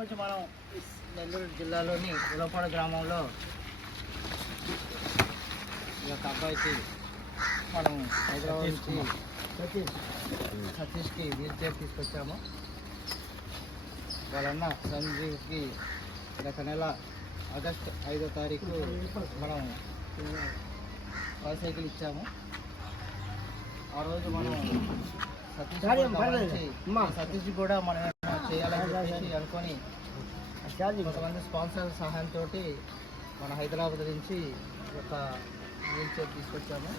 ఈరోజు మనం నెల్లూరు జిల్లాలోని ఉలపాడు గ్రామంలో ఈ యొక్క అబ్బాయికి మనం హైదరాబాద్ నుంచి సతీష్ సతీష్కి వీల్ చైర్ తీసుకొచ్చాము. వాళ్ళన్న సంజీవ్కి గత నెల ఆగస్ట్ ఐదో తారీఖు మనం బైసైకిల్ ఇచ్చాము. ఆ రోజు మనం సతీష్ సతీష్ కూడా మనం చేయాలని చెప్పేసి అనుకొని కొంతమంది స్పాన్సర్ సహాయంతో మన హైదరాబాద్ నుంచి ఒక వీల్ చైర్ తీసుకొచ్చాము.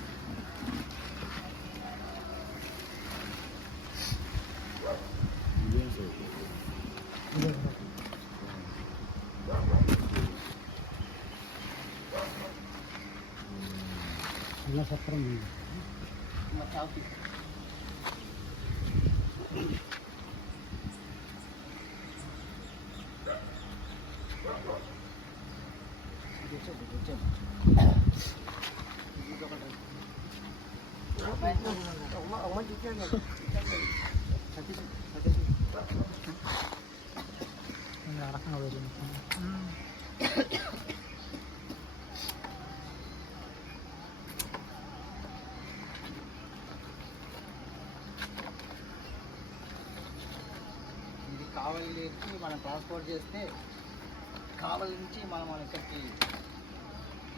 మా కావలి నుంచి మనం ట్రాన్స్పోర్ట్ చేస్తే కావలి నుంచి మనం మన ఇక్కడికి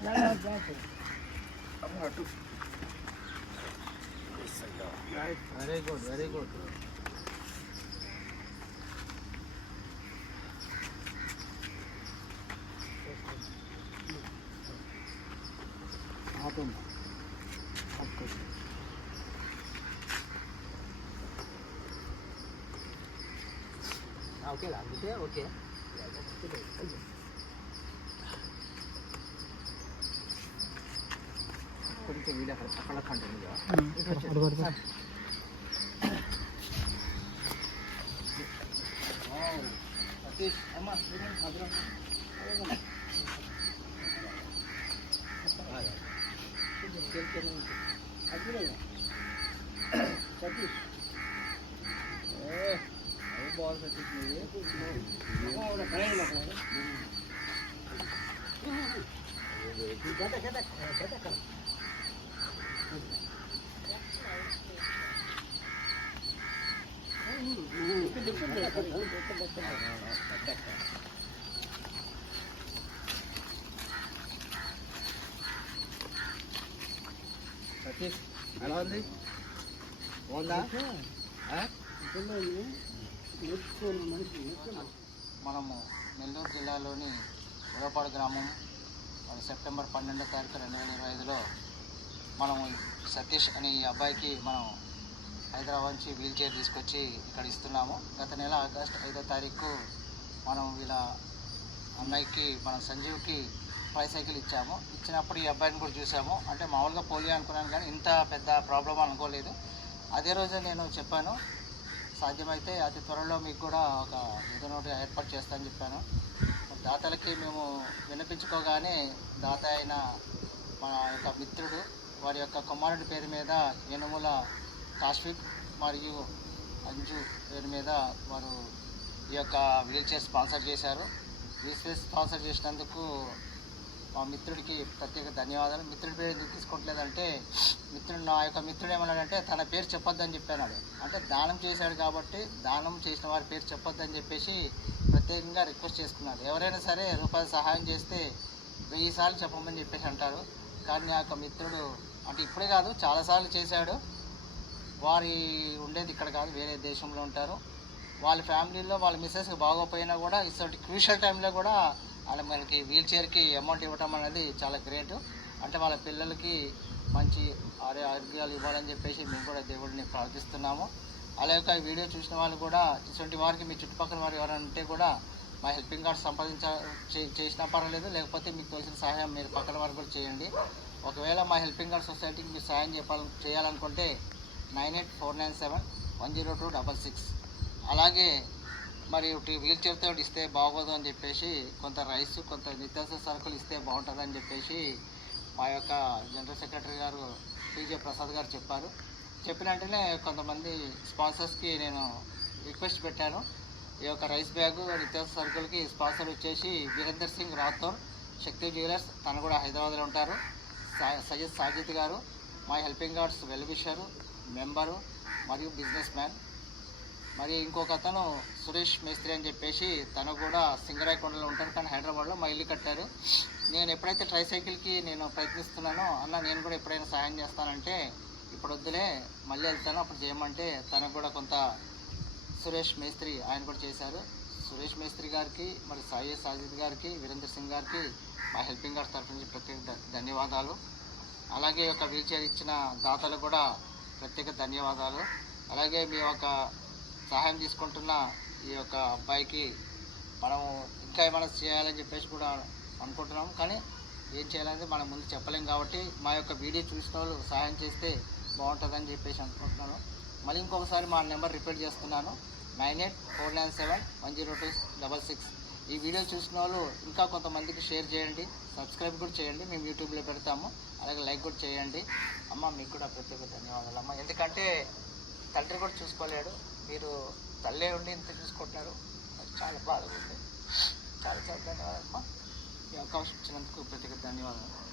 పక్క పక్క very good very good okay అందుకే ఓకే కొంచెం వీడియో అక్కడ అక్కడ కంటిన్యూ సతీష్ అమ్మ భద్రం సతీష్ బాల్ సతీష్ సతీష్ ఎలా ఉంది బాగుందా మనము నెల్లూరు జిల్లాలోని ఉరపాడు గ్రామం సెప్టెంబర్ పన్నెండో తారీఖు రెండు వేల ఇరవై ఐదులో మనము సతీష్ అనే ఈ అబ్బాయికి మనం హైదరాబాద్ నుంచి వీల్ చైర్ తీసుకొచ్చి ఇక్కడ ఇస్తున్నాము. గత నెల ఆగస్ట్ ఐదో తారీఖు మనం వీళ్ళ అమ్మాయికి మన సంజీవ్కి ట్రై సైకిల్ ఇచ్చాము. ఇచ్చినప్పుడు ఈ అబ్బాయిని కూడా చూసాము. అంటే మామూలుగా పోలియో అనుకున్నాను కానీ ఇంత పెద్ద ప్రాబ్లం అనుకోలేదు. అదే రోజు నేను చెప్పాను సాధ్యమైతే అతి త్వరలో మీకు కూడా ఒక ఏదో ఒకటి ఏర్పాటు చేస్తానని చెప్పాను. దాతలకి మేము వినిపించుకోగానే దాత అయిన మన యొక్క మిత్రుడు వారి యొక్క కుమారుడి పేరు మీద యనుముల కాశ్మీర్ మరియు అంజు పేరు మీద వారు ఈ యొక్క వీల్ చైర్ స్పాన్సర్ చేశారు. వీల్ చైర్ స్పాన్సర్ చేసినందుకు మా మిత్రుడికి ప్రత్యేక ధన్యవాదాలు. మిత్రుడి పేరు ఎందుకు తీసుకోవట్లేదంటే మిత్రుడు నా యొక్క మిత్రుడు ఏమన్నాడంటే తన పేరు చెప్పొద్దని చెప్పాడు. అంటే దానం చేశాడు కాబట్టి దానం చేసిన వారి పేరు చెప్పొద్దని చెప్పేసి ప్రత్యేకంగా రిక్వెస్ట్ చేసుకున్నాడు. ఎవరైనా సరే రూపాయలు సహాయం చేస్తే వెయ్యి సార్లు చెప్పమని చెప్పేసి అంటారు. కానీ నా యొక్క మిత్రుడు అంటే ఇప్పుడే కాదు చాలాసార్లు చేశాడు. వారి ఉండేది ఇక్కడ కాదు వేరే దేశంలో ఉంటారు. వాళ్ళ ఫ్యామిలీలో వాళ్ళ మిస్సెస్ బాగోపోయినా కూడా ఇటువంటి క్రూషియల్ టైంలో కూడా వాళ్ళ మనకి వీల్ చైర్కి అమౌంట్ ఇవ్వటం అనేది చాలా గ్రేట్. అంటే వాళ్ళ పిల్లలకి మంచి ఆరోగ్య ఆరోగ్యాలు ఇవ్వాలని చెప్పేసి మేము కూడా దేవుడిని ప్రార్థిస్తున్నాము. అలాగే ఈ వీడియో చూసిన వాళ్ళు కూడా ఇటువంటి వారికి మీ చుట్టుపక్కల వారు ఎవరైనా ఉంటే కూడా మా హెల్పింగ్ కార్డ్ సంపాదించ చేసినా పర్వాలేదు. లేకపోతే మీకు తెలిసిన సహాయం మీరు పక్కన వారు కూడా చేయండి. ఒకవేళ మా హెల్పింగ్ కార్డ్ సొసైటీకి మీరు సహాయం చెప్పాలి చేయాలనుకుంటే nine eight four nine seven one zero two double six. అలాగే మరి ఒకటి వీల్ చైర్తో ఇస్తే బాగోదు అని చెప్పేసి కొంత రైస్ కొంత నిత్యావసర సరుకులు ఇస్తే బాగుంటుందని చెప్పేసి మా యొక్క జనరల్ సెక్రటరీ గారు పీజే ప్రసాద్ గారు చెప్పారు. చెప్పిన వెంటనే కొంతమంది స్పాన్సర్స్కి నేను రిక్వెస్ట్ పెట్టాను. ఈ యొక్క రైస్ బ్యాగ్ నిత్యావసర సరుకులకి స్పాన్సర్ వచ్చేసి వీరేందర్ సింగ్ రాథోర్ శక్తి జ్యువెలర్స్ తను కూడా హైదరాబాద్లో ఉంటారు. సా- సయ్యద్ సాజిద్ గారు మా helping guards well wisher member మరియు బిజినెస్ మ్యాన్. మరి ఇంకొక అతను సురేష్ మేస్త్రి అని చెప్పేసి తను కూడా సింగరాయకొండలో ఉంటాడు కానీ హైదరాబాద్లో మా ఇల్లు కట్టారు. నేను ఎప్పుడైతే ట్రైసైకిల్కి నేను ప్రయత్నిస్తున్నానో అన్న నేను కూడా ఎప్పుడైనా సహాయం చేస్తానంటే ఇప్పుడు వద్దులే మళ్ళీ వెళ్తాను అప్పుడు చేయమంటే తనకు కూడా కొంత సురేష్ మేస్త్రి ఆయన కూడా చేశారు. సురేష్ మేస్త్రి గారికి మరి సాయి సాజిద్ గారికి వీరేంద్ర సింగ్ గారికి మా హెల్పింగ్ గార్డ్ తరఫు నుంచి ప్రత్యేక ధన్యవాదాలు. అలాగే ఒక వీల్ చైర్ ఇచ్చిన దాతలు కూడా ప్రత్యేక ధన్యవాదాలు. అలాగే మీ యొక్క సహాయం తీసుకుంటున్న ఈ యొక్క అబ్బాయికి మనం ఇంకా ఏమైనా చేయాలని చెప్పేసి కూడా అనుకుంటున్నాం. కానీ ఏం చేయాలనేది మనం ముందు చెప్పలేం కాబట్టి మా యొక్క వీడియో చూసిన వాళ్ళు సహాయం చేస్తే బాగుంటుందని చెప్పేసి అనుకుంటున్నాను. మళ్ళీ ఇంకొకసారి మా నెంబర్ రిపీట్ చేస్తున్నాను. Nine eight four nine seven one zero two double six. ఈ వీడియో చూసిన వాళ్ళు ఇంకా కొంతమందికి షేర్ చేయండి సబ్స్క్రైబ్ కూడా చేయండి మేము యూట్యూబ్లో పెడతాము. అలాగే లైక్ కూడా చేయండి. అమ్మ మీకు కూడా ప్రత్యేక ధన్యవాదాలు. అమ్మ ఎందుకంటే తండ్రి కూడా చూసుకోలేడు. మీరు తల్లే ఉండి ఇంత చూసుకుంటున్నారు. చాలా బాధగా ఉంది. చాలా చాలా ధన్యవాదాలు అమ్మ. ఈ అవకాశం ఇచ్చినందుకు ప్రత్యేక ధన్యవాదాలు.